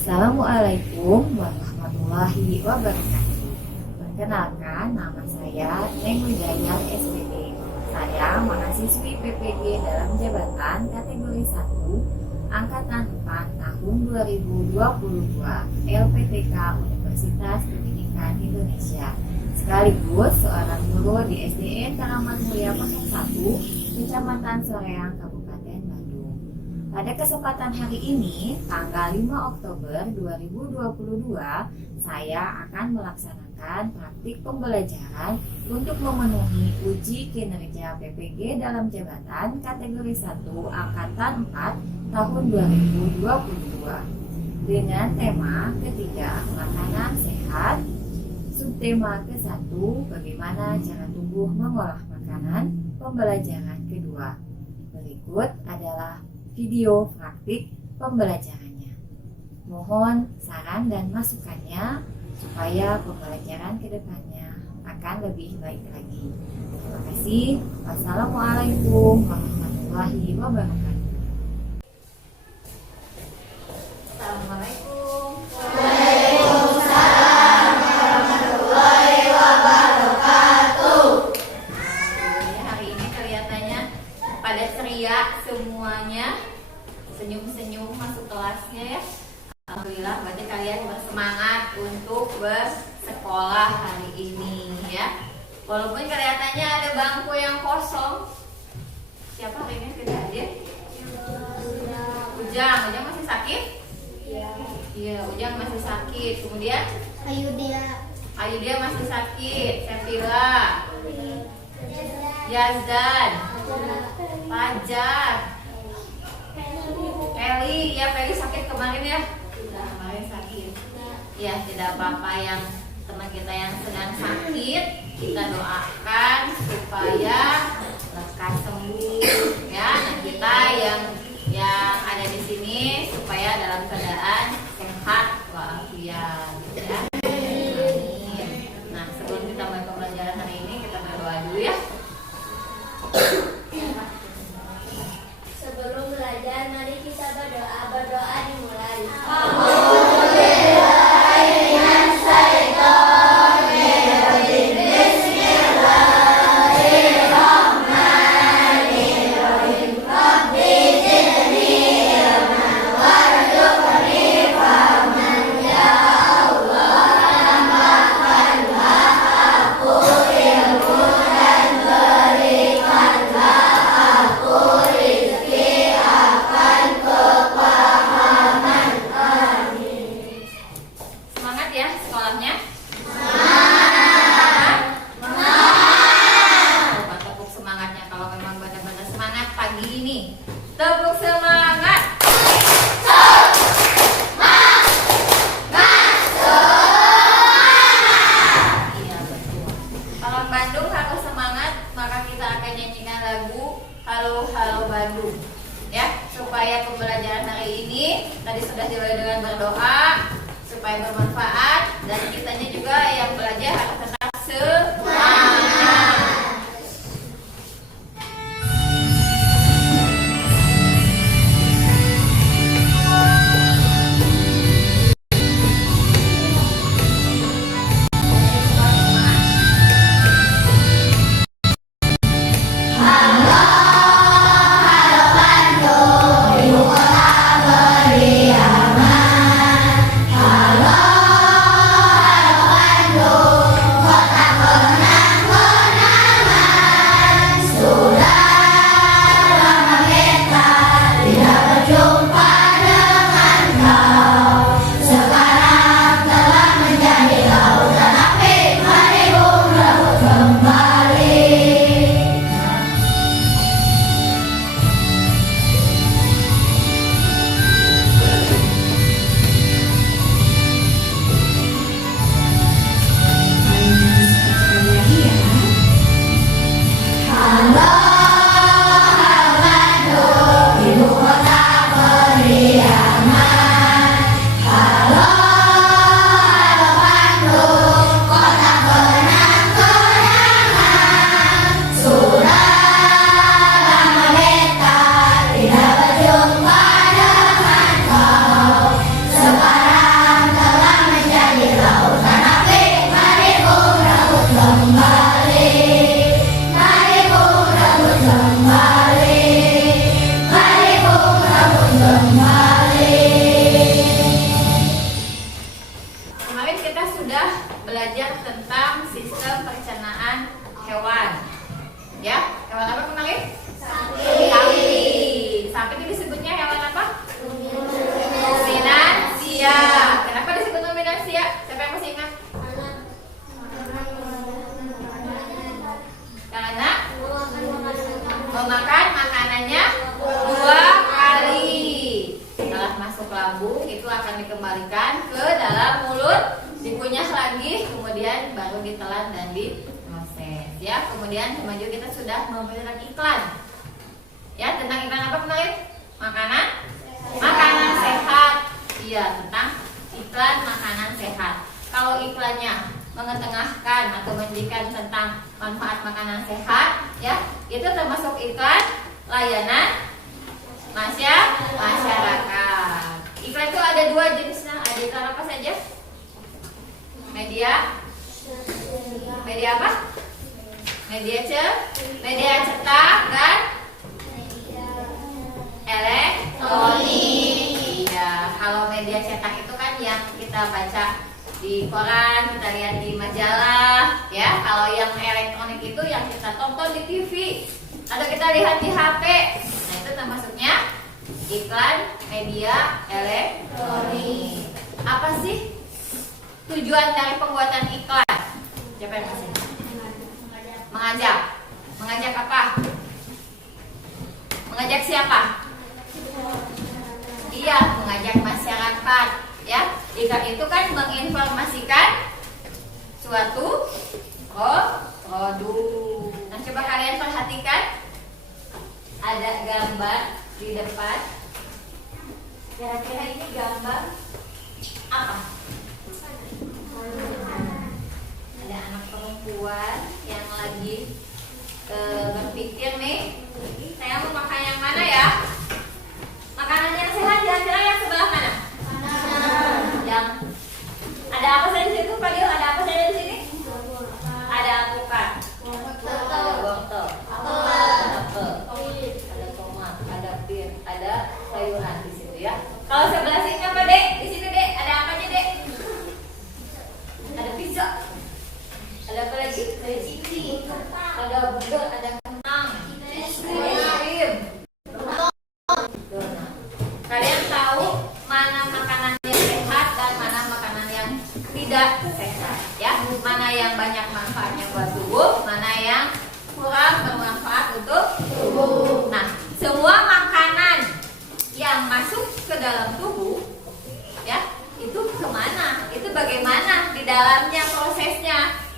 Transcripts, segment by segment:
Assalamualaikum warahmatullahi wabarakatuh. Perkenalkan, nama saya Neng Widayat SPD. Saya mahasiswi PPG dalam jabatan kategori 1 Angkatan 4 tahun 2022 LPTK Universitas Pendidikan Indonesia, sekaligus seorang guru di SDN Karamat Mulia Pondok 1, Kecamatan Soreang, Kabupaten Bandung. Pada kesempatan hari ini, tanggal 5 Oktober 2022, saya akan melaksanakan praktik pembelajaran untuk memenuhi uji kinerja PPG dalam jabatan kategori 1 Angkatan 4 tahun 2022 dengan tema ketiga, makanan sehat. Subtema ke-1, bagaimana cara tubuh mengolah makanan. Pembelajaran kedua. Berikut adalah video praktik pembelajarannya. Mohon saran dan masukannya supaya pembelajaran kedepannya akan lebih baik lagi. Terima kasih. Wassalamualaikum warahmatullahi wabarakatuh. Assalamualaikum. Waalaikumsalam warahmatullahi wabarakatuh. Hari ini kelihatannya pada ceria semuanya, senyum-senyum masuk kelasnya ya. Alhamdulillah, berarti kalian bersemangat untuk bersekolah hari ini ya. Walaupun kelihatannya ada bangku yang kosong. Siapa hari ini tidak hadir? Ujang masih sakit? Iya, Ujang masih sakit. Kemudian Ayu dia masih sakit. Sefila, Yazdan, Fajar, Peli, ya Peli sakit kemarin ya? Kemarin sakit. Ya, tidak apa-apa yang teman kita yang sedang sakit, kita doakan supaya lekas sembuh ya. Nah, kita yang ada di sini supaya dalam keadaan sehat walafiat ya. Amin. Nah, sebelum kita mulai pembelajaran hari ini, kita berdoa dulu ya. Sebelum belajar, mari kita berdoa. Berdoa dimulai. Semangat ya sekolahnya. Coba tepuk semangatnya kalau memang benar-benar semangat pagi ini. Tepuk semangat. Iya betul. Kalau Bandung harus semangat, maka kita akan nyanyikan lagu Halo Halo Bandung ya, supaya pembelajaran hari ini tadi sudah dimulai dengan berdoa supaya bermanfaat, dan kitanya juga yang belajar harus tetap semangat. Halo, halo Bandung. tentang sistem pencernaan hewan. Ya, hewan apa kemarin? Sapi. Sapi itu disebutnya hewan apa? Ruminansia. Kenapa disebut ruminansia? Siapa yang masih ingat? Karena memakan makanannya 2 kali. Setelah masuk lambung itu akan dikembalikan ke dalam mulut, dikunyah lagi, kemudian baru ditelan dan diproses. Ya, kemudian maju kita sudah memberikan iklan. Ya, tentang iklan apa kemarin? Makanan sehat. Iya, tentang iklan makanan sehat. Kalau iklannya mengetengahkan atau menunjukkan tentang manfaat makanan sehat, ya, itu termasuk iklan layanan masyarakat. Iklan itu ada 2 jenisnya. Ada iklan apa saja? Media apa? Media cetak dan elektronik. Ya, kalau media cetak itu kan yang kita baca di koran, kita lihat di majalah, ya. Kalau yang elektronik itu yang kita tonton di TV atau kita lihat di HP. Nah, itu termasuknya iklan media elektronik. Apa sih tujuan dari pembuatan iklan? Siapa yang kasih? Mengajak apa? Mengajak siapa? Iya, mengajak masyarakat, ya. Iklan itu kan menginformasikan suatu produk. Nah, coba kalian perhatikan, ada gambar di depan. Kira-kira ini gambar apa? Ada anak perempuan yang lagi berpikir nih, saya mau makan yang mana ya? Makanan yang sehat kira-kira yang sebelah mana? Yang ada apa saja di situ, Pak Dio? Ada apa saja di sini? Ada alpukat, ada wortel, ada apel, ada tomat, ada pir, ada sayuran di situ, ya. Kalau sebelah sini apa, Dek? Di sini, Dek, ada apa aja, Dek? Ada pizza. Ada apa lagi? Ada cici, ada burger, ada kentang, es krim. Kalian tahu mana makanan yang sehat dan mana makanan yang tidak sehat, ya? Mana yang banyak manfaatnya buat tubuh, mana yang kurang bermanfaat untuk tubuh. Nah, semua makanan yang masuk ke dalam tubuh, ya, itu kemana? Itu bagaimana di dalamnya prosesnya?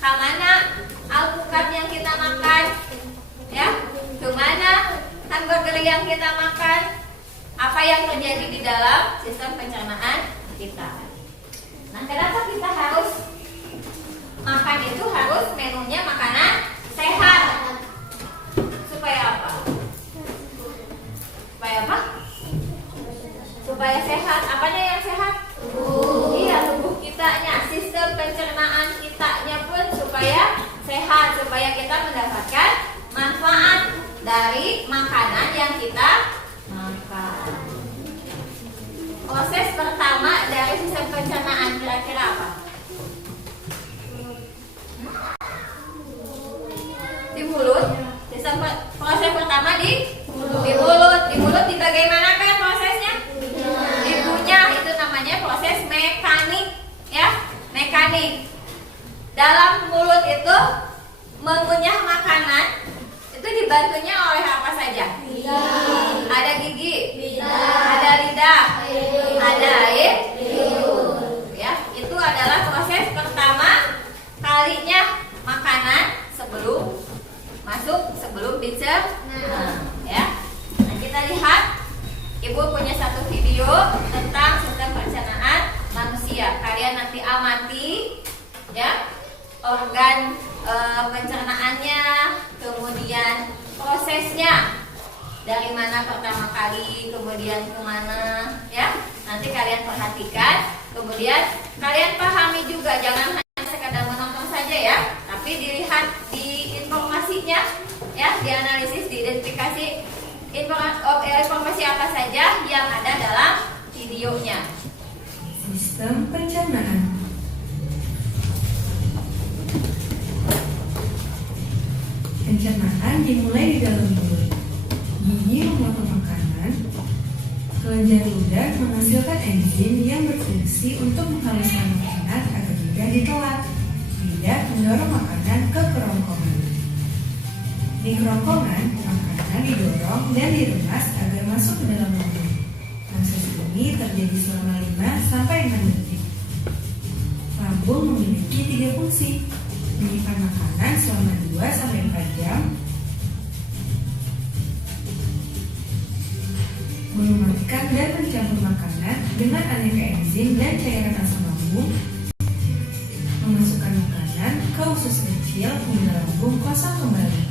Kemana alpukat yang kita makan, ya? Kemana hamburger yang kita makan? Apa yang terjadi di dalam sistem pencernaan kita? Nah, kenapa kita harus makan itu harus menunya makanan sehat? Supaya apa? Supaya apa? Supaya sehat. Apanya yang sehat? Iya, tubuh kitanya, sistem pencernaan kitanya pun supaya sehat, supaya kita mendapatkan manfaat dari makanan yang kita makan. Proses pertama dari sistem pencernaan kira-kira apa? Di mulut. Proses pertama di mulut. Di mulut di bagaimanakan prosesnya? Dikunyah. Itu namanya proses mekanik, ya, mekanik. Dalam mulut itu mengunyah makanan itu dibantunya oleh apa saja? Ada gigi, ada lidah, ada air liur. Ya, itu adalah proses pertama kalinya makanan sebelum masuk, sebelum dicerna. Ya, nah, kita lihat, Ibu punya satu video tentang sistem pencernaan manusia. Kalian nanti amati, ya, organ pencernaannya, kemudian prosesnya dari mana pertama kali, kemudian kemana, ya. Nanti kalian perhatikan, kemudian kalian pahami juga, jangan hanya sekadar menonton saja, ya, tapi dilihat di informasinya, ya, dianalisis, diidentifikasi informasi apa saja yang ada dalam videonya. Sistem pencernaan. Pencernaan dimulai di dalam mulut. Gigi memotong makanan. Kelenjar ludah menghasilkan enzim yang berfungsi untuk menghaluskan makanan agar mudah ditelan. Lidah mendorong makanan ke kerongkongan. Di kerongkongan, makanan didorong dan diremas agar masuk ke dalam mulut. Proses ini terjadi selama 5-6 detik. Lambung memiliki 3 fungsi. Menyimpan makanan selama 2-4 jam, mengematkan dan mencampur makanan dengan aneka enzim dan cairan asam lambung, memasukkan makanan ke usus kecil hingga lambung kosong kembali.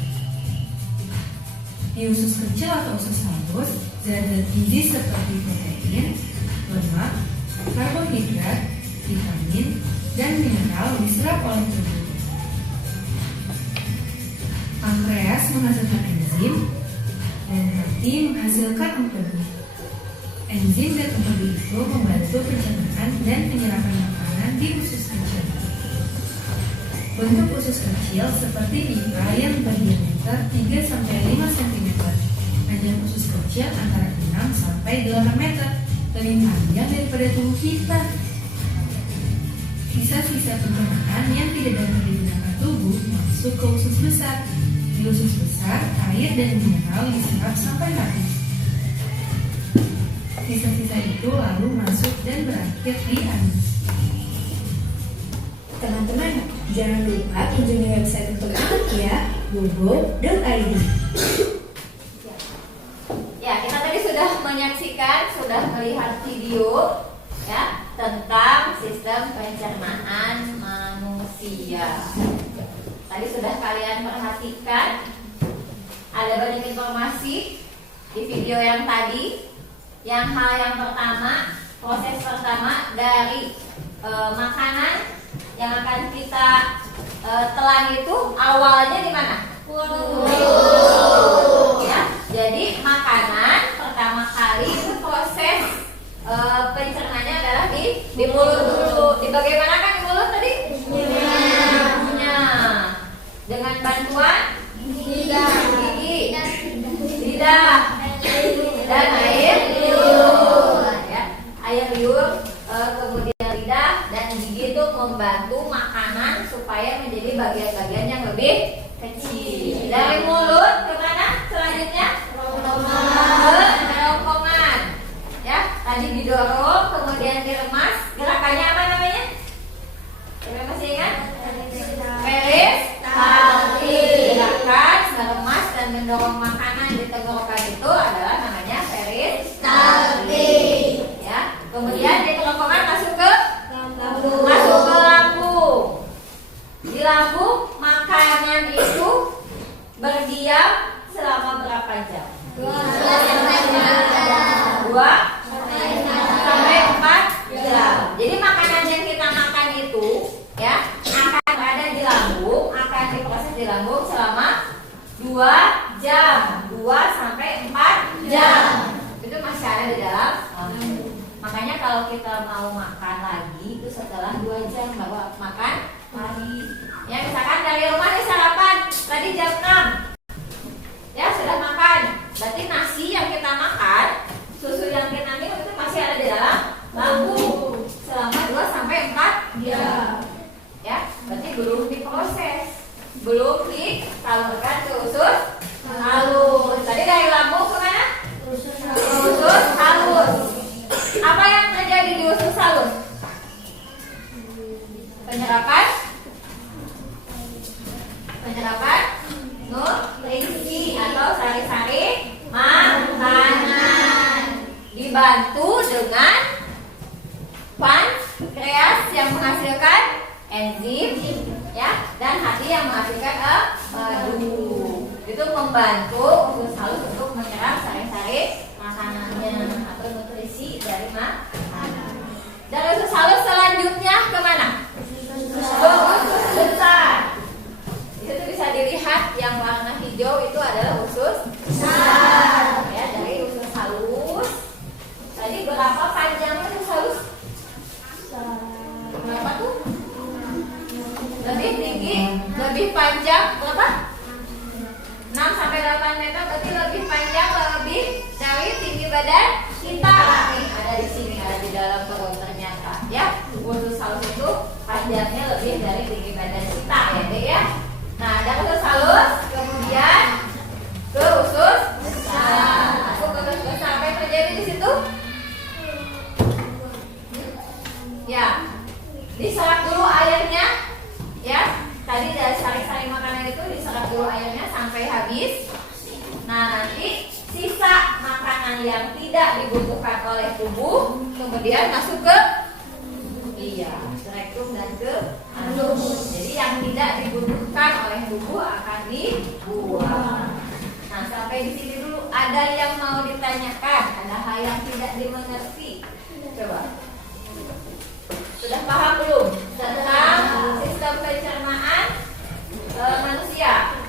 Di usus kecil atau usus halus, zat-zat gizi seperti protein, lemak, karbohidrat, vitamin, dan mineral diserap oleh tubuh. Pankreas menghasilkan enzim dan hati menghasilkan empedu. Enzim dan empedu itu membantu pencernaan dan penyerapan makanan di usus kecil. Bentuk usus kecil seperti pipa yang berdiameter 3-5 cm. Panjang usus kecil antara 6-8 meter, lebih panjang daripada tubuh kita. Sisa-sisa pencernaan yang tidak dapat digunakan tubuh masuk ke usus besar. Di usus besar, air dan mineral diserap sampai habis. Sisa-sisa itu lalu masuk dan berakhir di anus. Teman-teman, jangan lupa kunjungi website untuk anak ya, bobo.id. Ya, kita tadi sudah menyaksikan, sudah melihat video ya tentang sistem pencernaan manusia. Tadi sudah kalian perhatikan, ada banyak informasi di video yang tadi. Yang hal yang pertama, proses pertama dari makanan yang akan kita telan itu awalnya di mana? Mulut. Ya, jadi makanan pertama kali itu proses pencernaannya adalah di mulut dulu. Di bagian mana kan di mulut tadi? Dengan bantuan gigi, lidah, dan air liur. Ya. Air liur, kemudian lidah dan gigi itu membantu makanan supaya menjadi bagian-bagian yang lebih kecil. Dari mulut ke mana selanjutnya? Kerongkongan. Ya, tadi didorong, kemudian diremas. Gerakannya apa namanya? Kalian masih ingat? Gerakan meremas dan mendorong makanan di tenggorokan itu adalah namanya peristaltik. Ya, kemudian di kerongkongan masuk ke lambung. Di lambung makanan itu berdiam selama berapa jam? 2-4 jam. Jadi makanan yang kita makan itu ya akan berada di lambung, akan diproses di lambung selama 2 jam, 2-4 jam. Itu masih ada di dalam lambung. Makanya kalau kita mau makan lagi itu setelah 2 jam baru makan lagi. Ya, misalkan dari rumah nih sarapan tadi jam 6. Ya, sudah makan. Berarti nasi yang kita makan, susu yang kita minum itu masih ada di dalam lambung selama 2-4 jam. Ya, berarti belum diproses, belum disalurkan ke usus halus. Tadi dari lambung ke mana? Usus halus. Apa yang terjadi di usus halus? Penyerapan nutrisi atau sari-sari makanan dibantu dengan pankreas yang menghasilkan enzim ya dan hati yang menghasilkan empedu. Itu membantu usus halus untuk menyerap sari-sari makanannya atau nutrisi dari makanan. Dari usus halus selanjutnya kemana? Ke usus besar. Itu bisa dilihat yang warna hijau itu adalah usus besar. Ya, dari usus halus. Tadi berapa panjangnya usus halus? Berapa tuh? Lebih tinggi, lebih panjang berapa? 8 meter berarti lebih panjang, lebih dari tinggi badan kita. Nih, ada di sini, ada di dalam perut ternyata ya. Ursus halus itu panjangnya lebih dari tinggi badan kita ya, Dek ya. Nah, ada ursus halus, kemudian ke usus besar. Aku ke usus besar. Apa yang terjadi di situ? Ya, diserap dulu airnya ya. Tadi dari saring-saring makanan itu diserap dulu airnya sampai habis. Nah, nanti sisa makanan yang tidak dibutuhkan oleh tubuh kemudian masuk ke rektum dan ke anus. Jadi yang tidak dibutuhkan oleh tubuh akan dibuang. Nah, sampai di sini dulu. Ada yang mau ditanyakan? Ada hal yang tidak dimengerti? Coba. Sudah paham belum tentang sistem pencernaan manusia?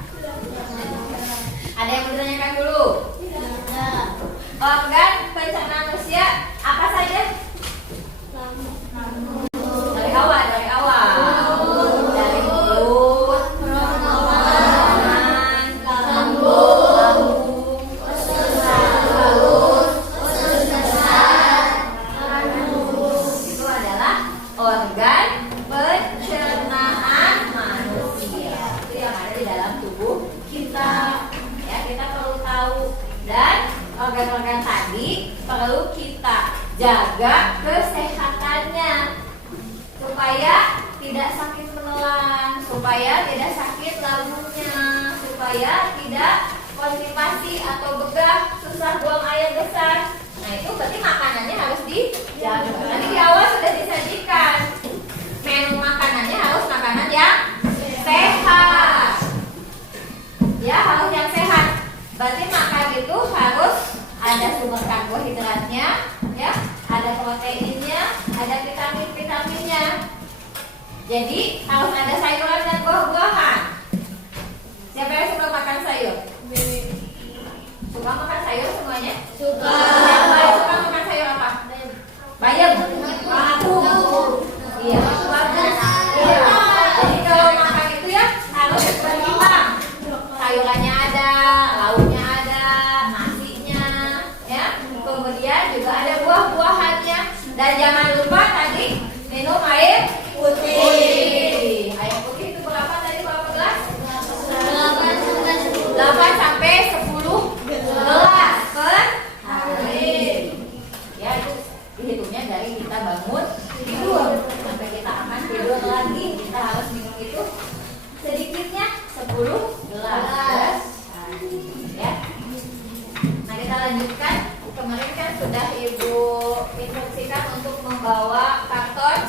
Ada yang mau ditanyakan dulu? Organ pencernaan manusia apa saja? Dari awal. Dari mulut, tangan, lambung, usus halus, usus besar, itu adalah organ pencernaan manusia. Itu yang ada di dalam tubuh kita. Ya, kita perlu tahu. Dan organ-organ tadi perlu kita jaga kesehatannya supaya tidak sakit menelan, supaya tidak sakit lambungnya, supaya tidak konstipasi atau begah, susah buang air besar. Nah, itu berarti makanannya harus dijaga. Tadi di awal sudah disajikan. Menu makanannya harus makanan yang sehat. Ya, harus yang sehat. Berarti makan itu harus ada sumber karbohidratnya, ya, ada proteinnya, ada vitamin-vitaminnya. Jadi harus ada sayuran dan buah-buahan. Siapa yang suka makan sayur? Suka makan sayur semuanya? Suka. Yang paling suka makan sayur apa? Bayam. Iya, bagus. Iya. Jadi kalau makan itu ya harus berimbang. Sayurannya ada, lauknya ada, nasinya, ya. Kemudian juga ada buah-buahannya. Dan jangan lupa tadi minum air putih. Air putih itu berapa tadi? Berapa gelas? 8 sampai 10 gelas per hari. Ya, itu dihitungnya dari kita bangun tidur sampai kita akan tidur lagi. Kita harus minum itu sedikitnya 10 gelas. Ya. Nah, kita lanjutkan. Kemarin kan sudah Ibu instruksikan untuk membawa karton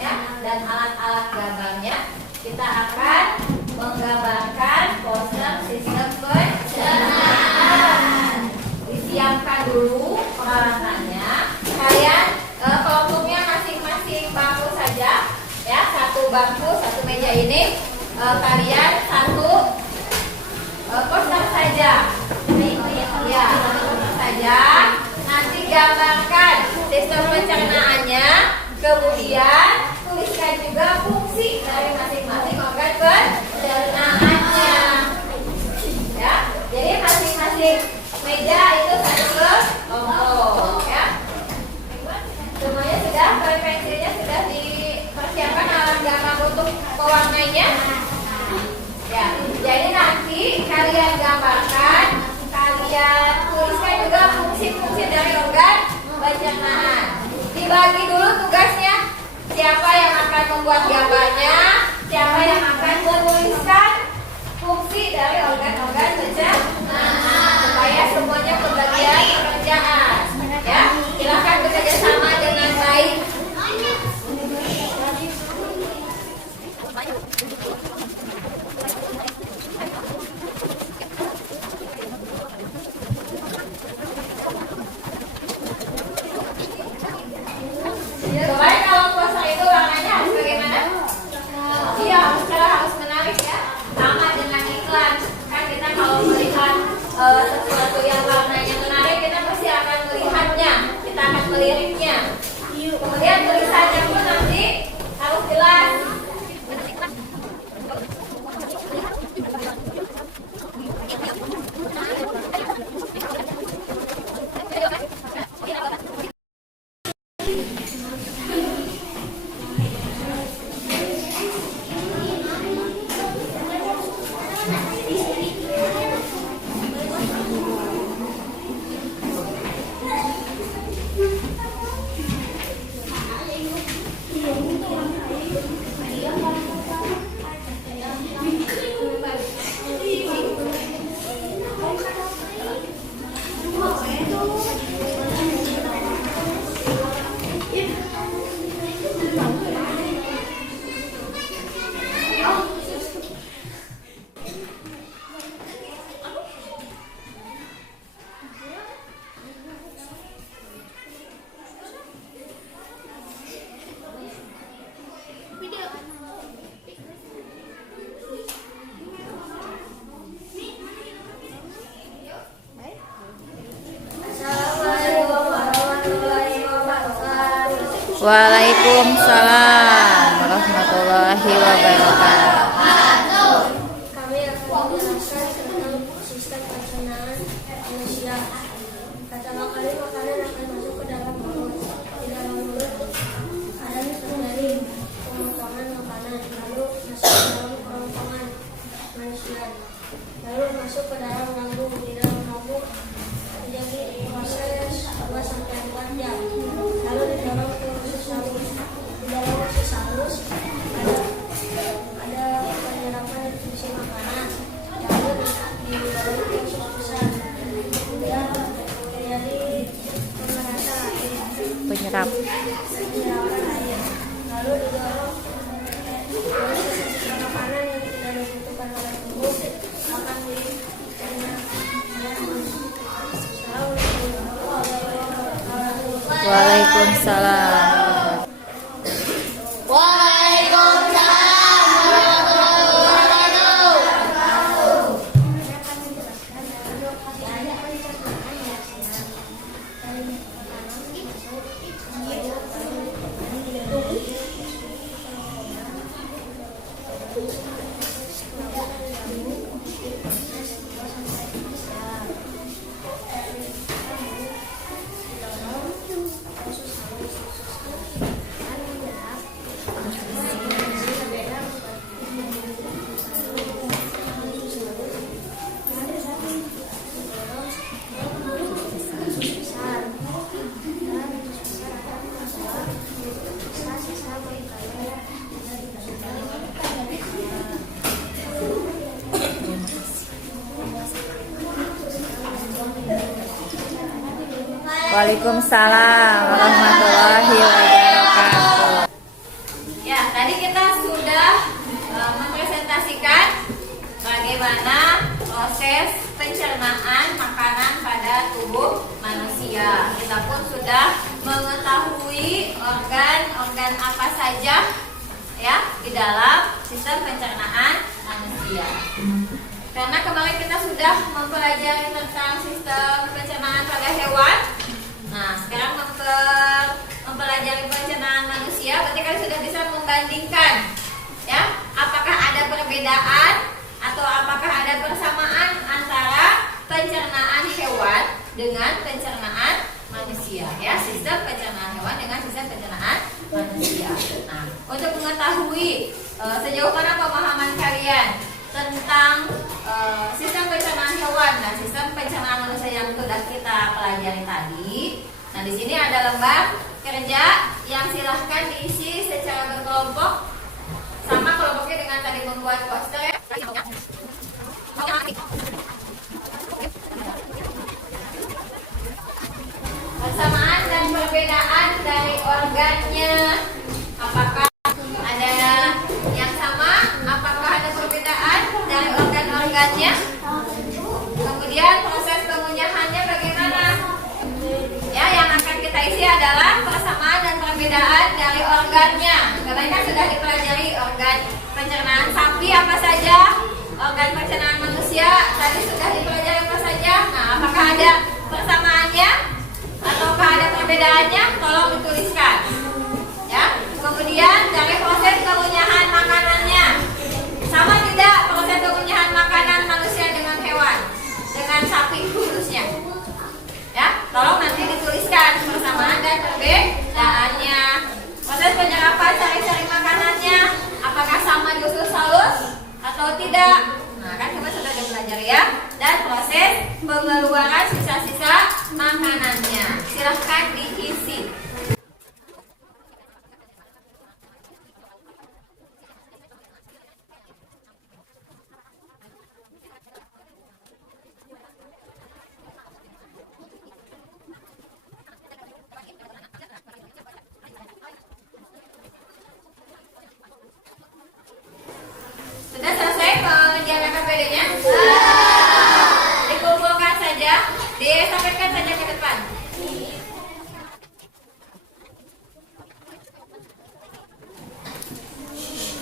ya dan alat-alat gambarnya. Kita akan menggambarkan poster sistem pencernaan. Disiapkan dulu peralatannya. Kalian kelompoknya masing-masing bangku saja. Ya, satu bangku, satu meja ini. Kalian satu poster saja. Ya, satu poster saja. Nanti gambarkan sistem pencernaannya. Kemudian tuliskan juga fungsi dari masing-masing organ pencernaannya. Ya, jadi masing-masing meja itu satu kelompok. Ya, semuanya sudah, pensilnya sudah dipersiapkan alat gambar untuk pewarnanya. Ya, jadi nanti kalian gambarkan, kalian tuliskan juga fungsi-fungsi dari organ pencernaan. Dibagi dulu tugasnya. Siapa yang akan membuat gambarnya, siapa yang akan menuliskan fungsi dari organ-organ pencernaan, supaya semuanya kebagian pekerjaan. Ya, silakan bekerja sama dengan baik. Coba kalau poster itu warnanya harus bagaimana? Iya, harus menarik. Waalaikumsalam warahmatullahi wabarakatuh. Kami akan menjelaskan tentang sistem pencernaan manusia. Pertama kali makanan akan masuk ke dalam mulut. Di dalam mulut ada terjadi pemotongan makanan, lalu masuk ke dalam kerongkongan manusia, lalu masuk ke dalam lambung. Di dalam lambung terjadi proses 2-4 jam. Lalu di dalam usus halus ada penyerapan nutrisi makanan. Lalu di dalam usus besar kemudian terjadi pemerasan air, Penyerap. penyerapan air. Lalu didorong sisa-sisa makanan yang tidak dibutuhkan oleh tubuh akan dicerna oleh manusia. Waalaikumsalam. Waalaikumsalam warahmatullahi wabarakatuh. Ya, tadi kita sudah mempresentasikan bagaimana proses pencernaan makanan pada tubuh manusia. Kita pun sudah mengetahui organ-organ apa saja ya di dalam sistem pencernaan manusia. Karena kemarin kita sudah mempelajari tentang sistem pencernaan pada hewan. Nah, sekarang mempelajari pencernaan manusia, berarti kalian sudah bisa membandingkan ya, apakah ada perbedaan atau apakah ada persamaan antara pencernaan hewan dengan pencernaan manusia ya, sistem pencernaan hewan dengan sistem pencernaan manusia. Nah, untuk mengetahui sejauh mana pemahaman kalian tentang sistem pencernaan hewan dan sistem pencernaan manusia yang sudah kita pelajari tadi. Nah, di sini ada lembar kerja yang silahkan diisi secara berkelompok, sama kelompoknya dengan tadi membuat poster ya. Persamaan dan perbedaan dari organnya, apakah ada yang sama, apakah ada perbedaan dari organ-organnya, kemudian proses pengunyahannya bagaimana ya. Yang akan kita isi adalah persamaan dan perbedaan dari organnya. Kalian kan sudah dipelajari organ pencernaan sapi apa saja, organ pencernaan manusia tadi sudah dipelajari apa saja. Nah, apakah ada persamaannya ataukah ada perbedaannya? Tolong dituliskan ya. Kemudian dari proses pengunyahan makanannya, sama tidak proses pengunyahan makanan manusia dengan hewan, dengan sapi khususnya ya. Tolong nanti dituliskan persamaan dan perbedaannya. Proses penyerapan sari-sari makanannya, apakah sama di usus halus atau tidak? Nah, kan kita sudah belajar ya. Dan proses pengeluaran sisa-sisa makanannya, silahkan diisi. Sudah selesai pengerjaan KPD-nya? Dikumpulkan saja, disampaikan saja ke depan.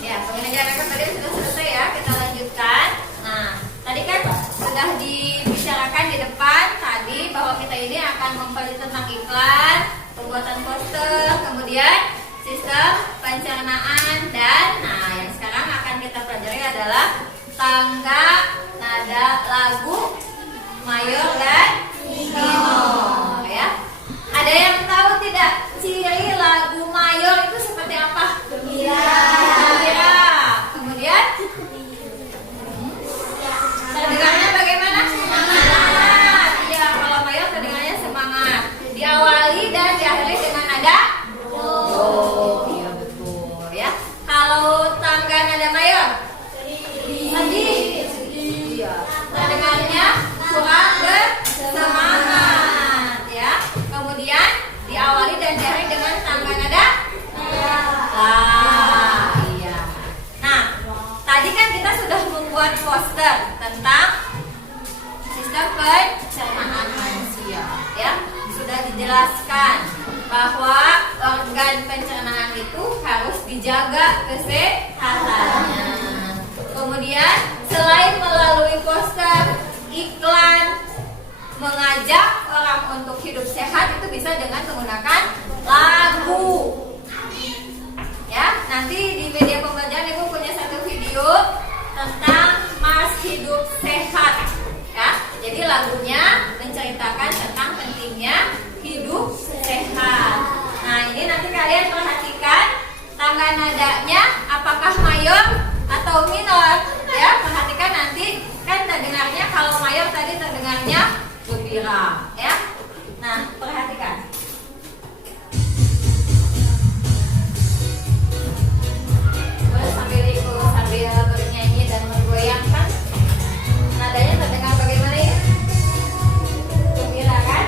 Ya, pengerjaan KPD sudah selesai ya, kita lanjutkan. Nah, tadi kan sudah dibicarakan di depan tadi bahwa kita ini akan mempelajari tentang iklan, pembuatan poster, kemudian adalah tangga nada lagu mayor dan minor ya. Ada yang tahu tidak ciri lagu mayor itu seperti apa? Gembira. Kemudian terdengarnya bagaimana? Semangat. Iya, kalau mayor terdengarnya semangat. Diawali dan diakhiri dengan nada do. Iya betul ya. Kalau tangga nada mayor sedih. Iya. Terdengarnya kurang bersemangat ya. Kemudian diawali dan diakhiri dengan tangga nada la. Iya. Nah, tadi kan kita sudah membuat poster tentang sistem pencernaan manusia ya. Sudah dijelaskan bahwa organ pencernaan itu harus dijaga kesehatannya. Kemudian selain melalui poster, iklan, mengajak orang untuk hidup sehat itu bisa dengan menggunakan lagu. Ya, nanti di media pembelajaran Ibu punya satu video tentang Mas Hidup Sehat. Ya, jadi lagunya menceritakan tentang pentingnya hidup sehat. Nah, ini nanti kalian perhatikan tangga nadanya apakah mayor atau minor. Ya, perhatikan nanti kan terdengarnya kalau mayor tadi terdengarnya gembira. Ya, nah perhatikan. Boleh sambil ikut sambil bernyanyi dan menggoyangkan. Nadanya terdengar bagaimana ya? Gembira kan?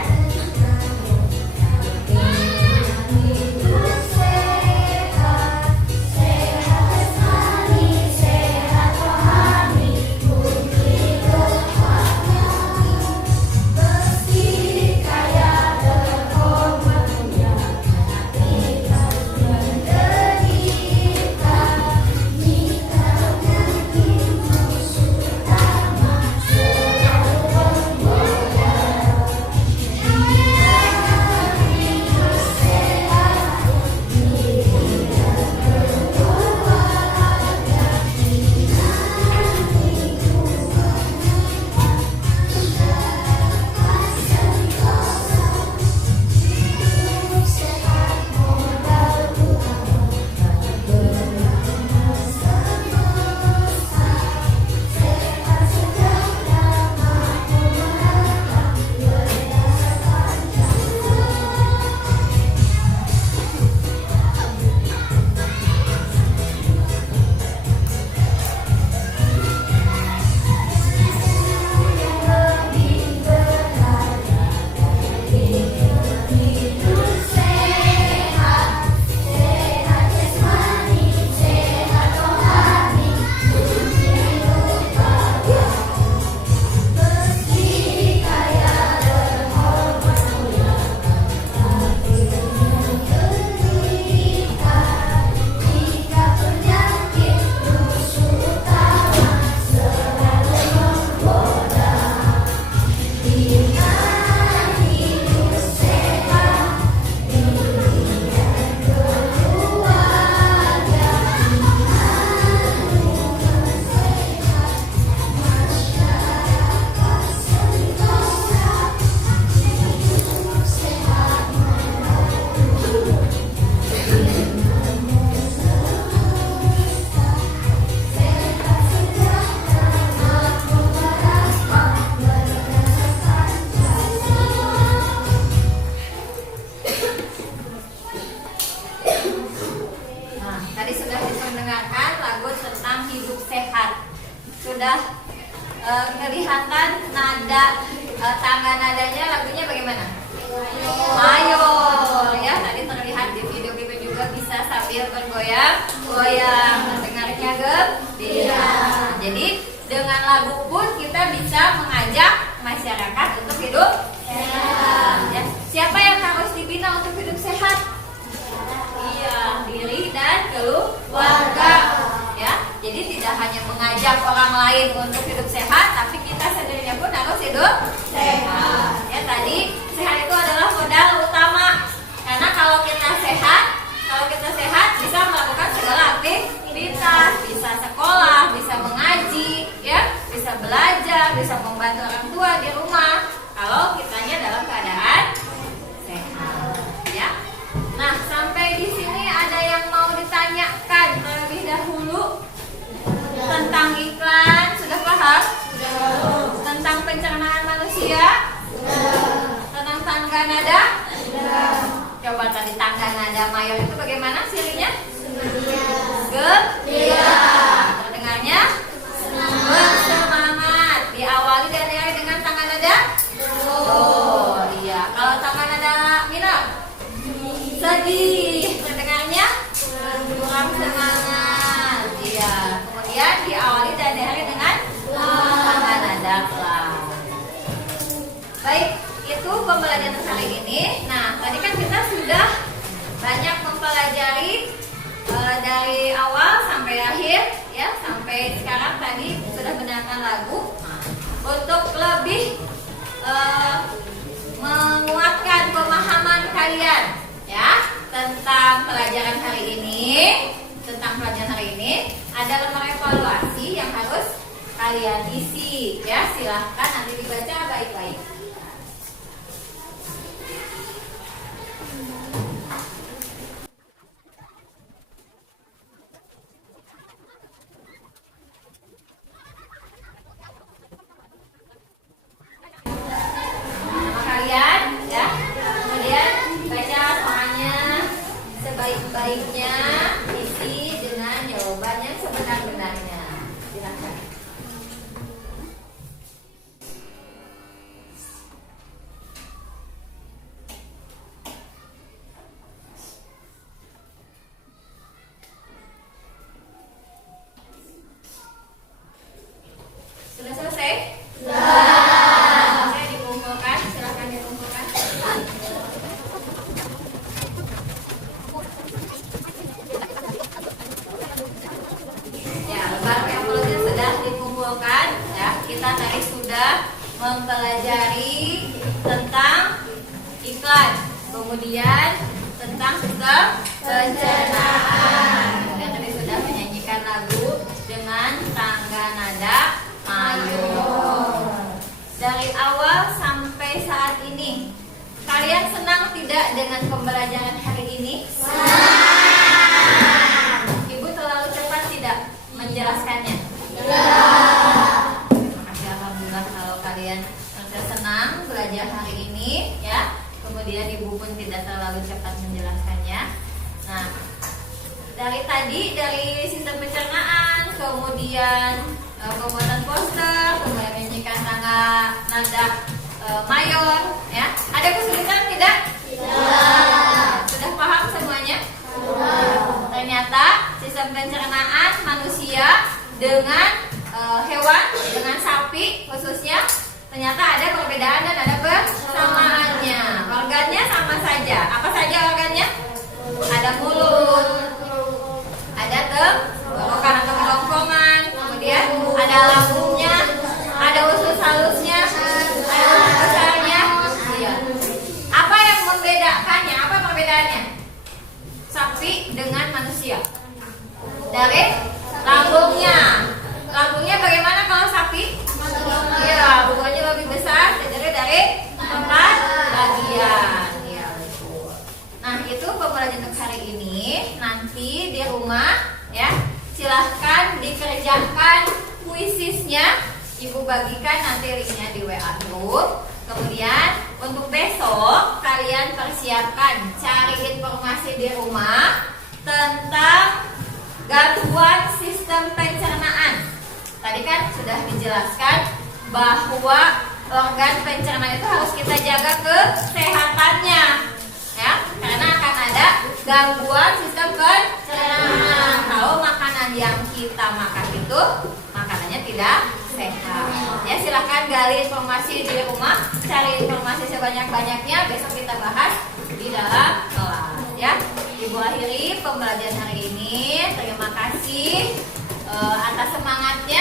sudah kelihatan nada tangga nadanya lagunya bagaimana? Mayor ya, tadi terlihat di video kita juga bisa sambil bergoyang-goyang, mendengarnya gembira. Jadi dengan lagu pun kita bisa mengajak masyarakat untuk hidup sehat. Ya. Siapa yang harus dibina untuk hidup sehat? Iya, diri dan keluarga. Ya, jadi tidak hanya mengajak orang lain untuk hidup sehat, tapi kita sendirinya pun harus hidup sehat. Ya, tadi sehat itu adalah modal utama. Karena kalau kita sehat bisa melakukan segala aktivitas, bisa sekolah, bisa mengajar. Coba tadi tangga nada mayor itu bagaimana cirinya? Gembira. Gembira. Terdengarnya bersemangat. Diawali dan diakhiri dengan tangga nada do. Iya. Kalau tangga nada minor sedih. Terdengarnya kurang semangat. Iya. Kemudian diawali dan diakhiri dengan tangga nada la. Baik, itu pembelajaran kali ini. Nah, tadi kan kita sudah banyak mempelajari dari awal sampai akhir, ya, sampai sekarang tadi sudah mendengarkan lagu. Untuk lebih menguatkan pemahaman kalian, ya, tentang pelajaran hari ini, ada lembar evaluasi yang harus kalian isi, ya. Silahkan nanti dibaca baik-baik. Baiknya isi dengan jawaban yang sebenar-benarnya. Silakan. Sudah selesai? Sudah. Saya dikumpulkan. Silakan dikumpulkan. Dikumpulkan, ya. Kita tadi sudah mempelajari tentang iklan, kemudian tentang sistem pencernaan, kemudian tadi sudah menyanyikan lagu dengan tangga nada mayor. Dari awal sampai saat ini, kalian senang tidak dengan pembelajaran hari ini? Ibu terlalu cepat tidak menjelaskannya? Terima kasih, alhamdulillah kalau kalian merasa senang belajar hari ini, ya. Kemudian ibu pun tidak terlalu cepat menjelaskannya. Nah, dari sistem pencernaan, kemudian pembuatan poster, kemudian menyanyikan tangga nada mayor, ya. Ada kesulitan tidak? Tidak. Sudah paham semuanya? Ternyata sistem pencernaan manusia dengan hewan, dengan sapi khususnya, ternyata ada perbedaan dan ada persamaannya. Organnya sama saja. Apa saja organnya? Ada mulut, ada tenggorokan atau kerongkongan, kemudian ada lambungnya, ada usus halusnya, ada usus besarnya. Iya. Apa yang membedakannya? Apa perbedaannya? Sapi dengan manusia. Dari lambungnya. Lambungnya bagaimana kalau sapi? Iya, bobotnya lebih besar, terdiri dari 4 bagian. Iya, betul. Nah, itu pembelajaran untuk hari ini. Nanti di rumah, ya, silahkan dikerjakan puisisnya. Ibu bagikan nanti linknya di WA group. Kemudian untuk besok kalian persiapkan cari informasi di rumah tentang gangguan sistem pencernaan. Tadi kan sudah dijelaskan bahwa organ pencernaan itu harus kita jaga kesehatannya, ya, karena akan ada gangguan sistem pencernaan. Kalau makanan yang kita makan itu makanannya tidak sehat, ya. Silahkan gali informasi di rumah, cari informasi sebanyak-banyaknya. Besok kita bahas di dalam kelas, ya. Ibu akhiri pembelajaran hari ini. Terima kasih atas semangatnya.